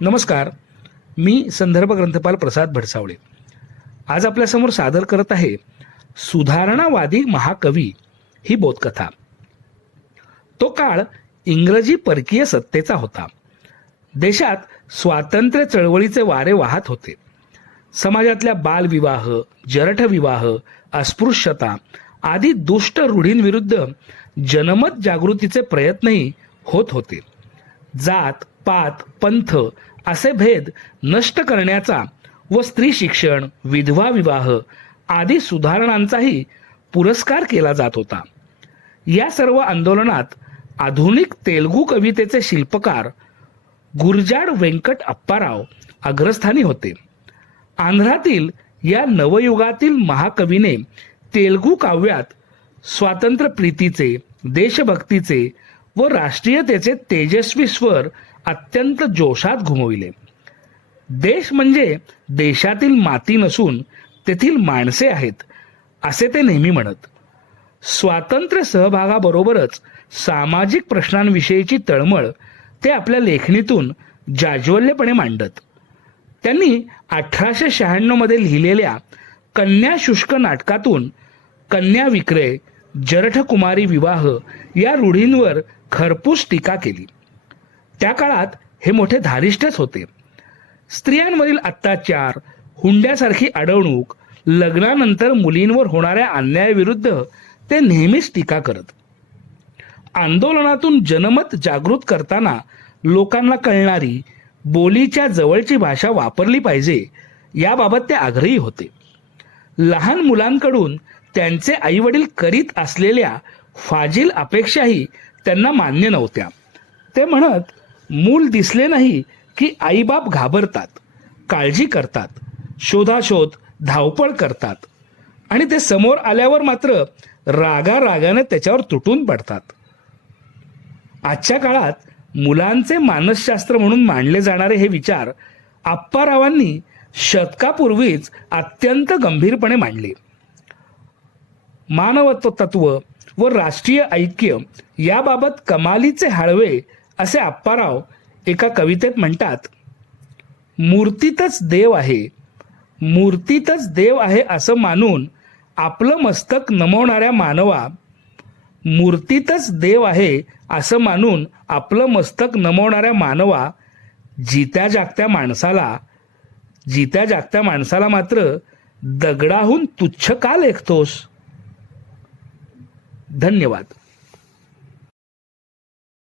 नमस्कार. मी संदर्भ ग्रंथपाल प्रसाद भडसावळे आज आपल्यासमोर सादर करत आहे सुधारणावादी महाकवी ही बोधकथा. तो काळ इंग्रजी परकीय सत्तेचा होता. देशात स्वातंत्र्य चळवळीचे वारे वाहत होते. समाजातल्या बालविवाह, जरठविवाह, अस्पृश्यता आदी दुष्ट रूढींविरुद्ध जनमत जागृतीचे प्रयत्नही होत होते. जात पात पंथ असे भेद नष्ट करण्याचा व स्त्री शिक्षण, विधवा विवाह आदी सुधारणांचाही पुरस्कार केला जात होता. या सर्व आंदोलनात आधुनिक तेलुगू कवितेचे शिल्पकार गुरजाड वेंकट अप्पाराव अग्रस्थानी होते. आंध्रातील या नवयुगातील महाकवीने तेलुगू काव्यात स्वातंत्र्य प्रीतीचे, देशभक्तीचे व राष्ट्रीयतेचे तेजस्वी स्वर अत्यंत जोशात घुमविले. देश म्हणजे देशातील माती नसून तेथील माणसे आहेत असे ते नेहमी म्हणत. स्वातंत्र्य सहभागाबरोबरच सामाजिक प्रश्नांविषयीची तळमळ ते आपल्या लेखणीतून जाज्वल्यपणे मांडत. त्यांनी 1896 मध्ये लिहिलेल्या कन्या शुष्क नाटकातून कन्या विक्रय, जरठकुमारी विवाह या रूढींवर खरपूस टीका केली. त्या काळात हे मोठे धारिष्ठच होते. स्त्रियांवरील अत्याचार, हुंड्यासारखी अडवणूक, लग्नानंतर मुलींवर होणाऱ्या अन्यायाविरुद्ध ते नेहमीच टीका करत. आंदोलनातून जनमत जागृत करताना लोकांना कळणारी, बोलीच्या जवळची भाषा वापरली पाहिजे याबाबत ते आग्रही होते. लहान मुलांकडून त्यांचे आईवडील करीत असलेल्या फाजील अपेक्षाही त्यांना मान्य नव्हत्या. ते म्हणत, मूल दिसले नाही की आईबाप घाबरतात, काळजी करतात, शोधाशोध धावपळ करतात आणि ते समोर आल्यावर मात्र रागाने त्याच्यावर तुटून पडतात. आजच्या काळात मुलांचे मानसशास्त्र म्हणून मांडले जाणारे हे विचार अप्पारावांनी शतकापूर्वीच अत्यंत गंभीरपणे मांडले. मानवत्व तत्व व राष्ट्रीय ऐक्य याबाबत कमालीचे हाळवे असे अप्पाराव एका कवितेत म्हणतात. मूर्तीतच देव आहे, मूर्तीतच देव आहे असं मानून आपलं मस्तक नमवणाऱ्या मानवा, मूर्तीतच देव आहे असं मानून आपलं मस्तक नमवणाऱ्या मानवा, जित्या जागत्या माणसाला मात्र दगडाहून तुच्छ का लेखतोस. धन्यवाद.